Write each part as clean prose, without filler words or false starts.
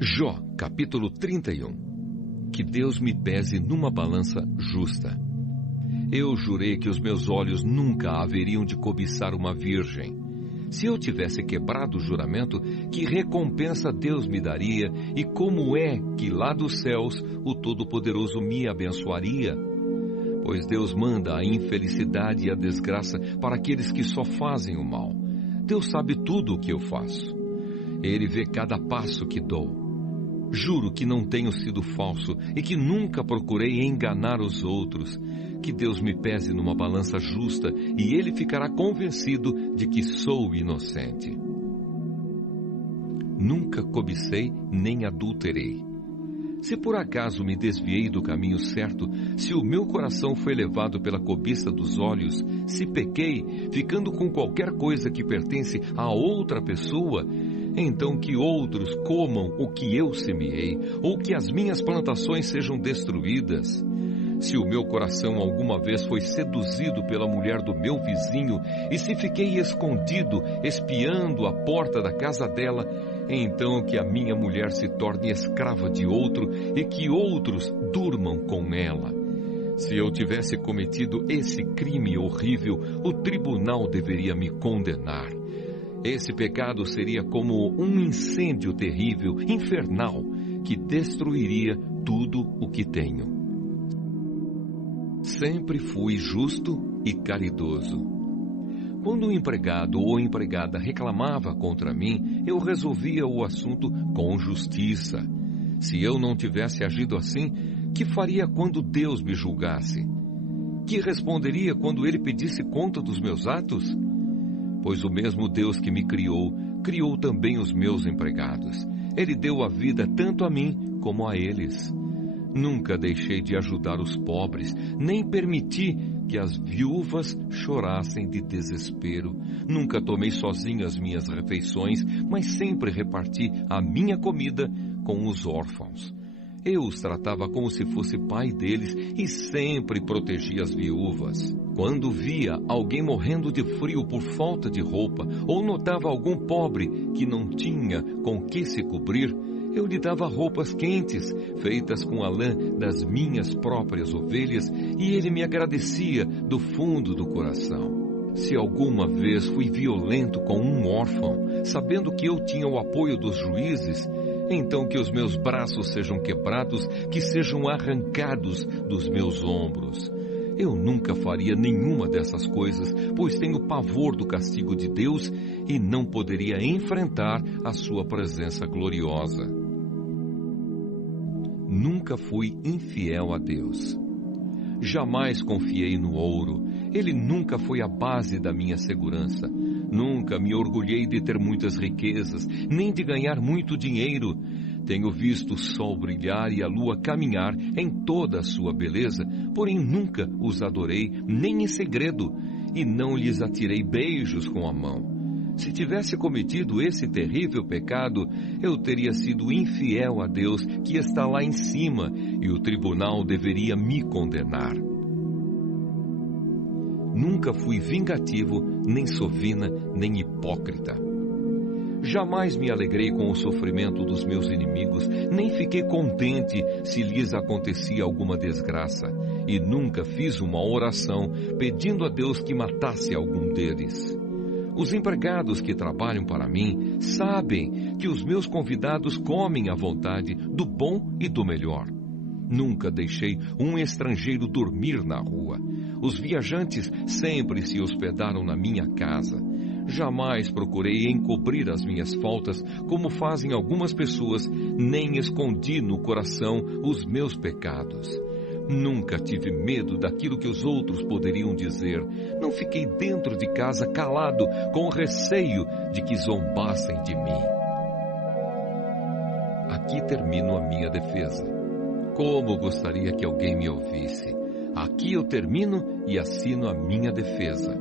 Jó, capítulo 31. Que Deus me pese numa balança justa. Eu jurei que os meus olhos nunca haveriam de cobiçar uma virgem. Se eu tivesse quebrado o juramento, que recompensa Deus me daria, e como é que lá dos céus o Todo-Poderoso me abençoaria? Pois Deus manda a infelicidade e a desgraça para aqueles que só fazem o mal. Deus sabe tudo o que eu faço. Ele vê cada passo que dou. Juro que não tenho sido falso e que nunca procurei enganar os outros. Que Deus me pese numa balança justa e Ele ficará convencido de que sou inocente. Nunca cobicei nem adulterei. Se por acaso me desviei do caminho certo, se o meu coração foi levado pela cobiça dos olhos, se pequei, ficando com qualquer coisa que pertence a outra pessoa, então que outros comam o que eu semeei, ou que as minhas plantações sejam destruídas. Se o meu coração alguma vez foi seduzido pela mulher do meu vizinho, e se fiquei escondido, espiando a porta da casa dela, então que a minha mulher se torne escrava de outro, e que outros durmam com ela. Se eu tivesse cometido esse crime horrível, o tribunal deveria me condenar. Esse pecado seria como um incêndio terrível, infernal, que destruiria tudo o que tenho. Sempre fui justo e caridoso. Quando o empregado ou empregada reclamava contra mim, eu resolvia o assunto com justiça. Se eu não tivesse agido assim, que faria quando Deus me julgasse? Que responderia quando Ele pedisse conta dos meus atos? Pois o mesmo Deus que me criou, criou também os meus empregados. Ele deu a vida tanto a mim como a eles. Nunca deixei de ajudar os pobres, nem permiti que as viúvas chorassem de desespero. Nunca tomei sozinho as minhas refeições, mas sempre reparti a minha comida com os órfãos. Eu os tratava como se fosse pai deles e sempre protegia as viúvas. Quando via alguém morrendo de frio por falta de roupa, ou notava algum pobre que não tinha com que se cobrir, eu lhe dava roupas quentes, feitas com a lã das minhas próprias ovelhas, e ele me agradecia do fundo do coração. Se alguma vez fui violento com um órfão, sabendo que eu tinha o apoio dos juízes, então que os meus braços sejam quebrados, que sejam arrancados dos meus ombros. Eu nunca faria nenhuma dessas coisas, pois tenho pavor do castigo de Deus e não poderia enfrentar a sua presença gloriosa. Nunca fui infiel a Deus. Jamais confiei no ouro. Ele nunca foi a base da minha segurança. Nunca me orgulhei de ter muitas riquezas, nem de ganhar muito dinheiro. Tenho visto o sol brilhar e a lua caminhar em toda a sua beleza, porém nunca os adorei, nem em segredo, e não lhes atirei beijos com a mão. Se tivesse cometido esse terrível pecado, eu teria sido infiel a Deus, que está lá em cima, e o tribunal deveria me condenar. Nunca fui vingativo, nem sovina, nem hipócrita. Jamais me alegrei com o sofrimento dos meus inimigos, nem fiquei contente se lhes acontecia alguma desgraça, e nunca fiz uma oração pedindo a Deus que matasse algum deles. Os empregados que trabalham para mim sabem que os meus convidados comem à vontade do bom e do melhor. Nunca deixei um estrangeiro dormir na rua. Os viajantes sempre se hospedaram na minha casa. Jamais procurei encobrir as minhas faltas, como fazem algumas pessoas, nem escondi no coração os meus pecados. Nunca tive medo daquilo que os outros poderiam dizer. Não fiquei dentro de casa calado, com receio de que zombassem de mim. Aqui termino a minha defesa. Como gostaria que alguém me ouvisse. Aqui eu termino e assino a minha defesa.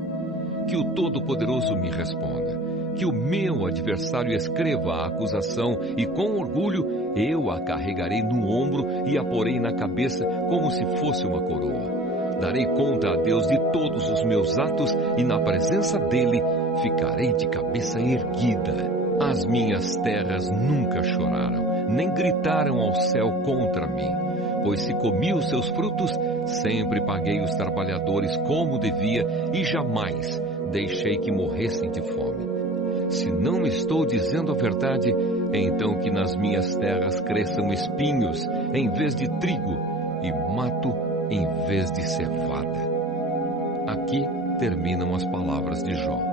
Que o Todo-Poderoso me responda. Que o meu adversário escreva a acusação e com orgulho eu a carregarei no ombro e a porei na cabeça como se fosse uma coroa. Darei conta a Deus de todos os meus atos e na presença dele ficarei de cabeça erguida. As minhas terras nunca choraram, nem gritaram ao céu contra mim. Pois se comi os seus frutos, sempre paguei os trabalhadores como devia e jamais deixei que morressem de fome. Se não estou dizendo a verdade, então que nas minhas terras cresçam espinhos em vez de trigo e mato em vez de cevada. Aqui terminam as palavras de Jó.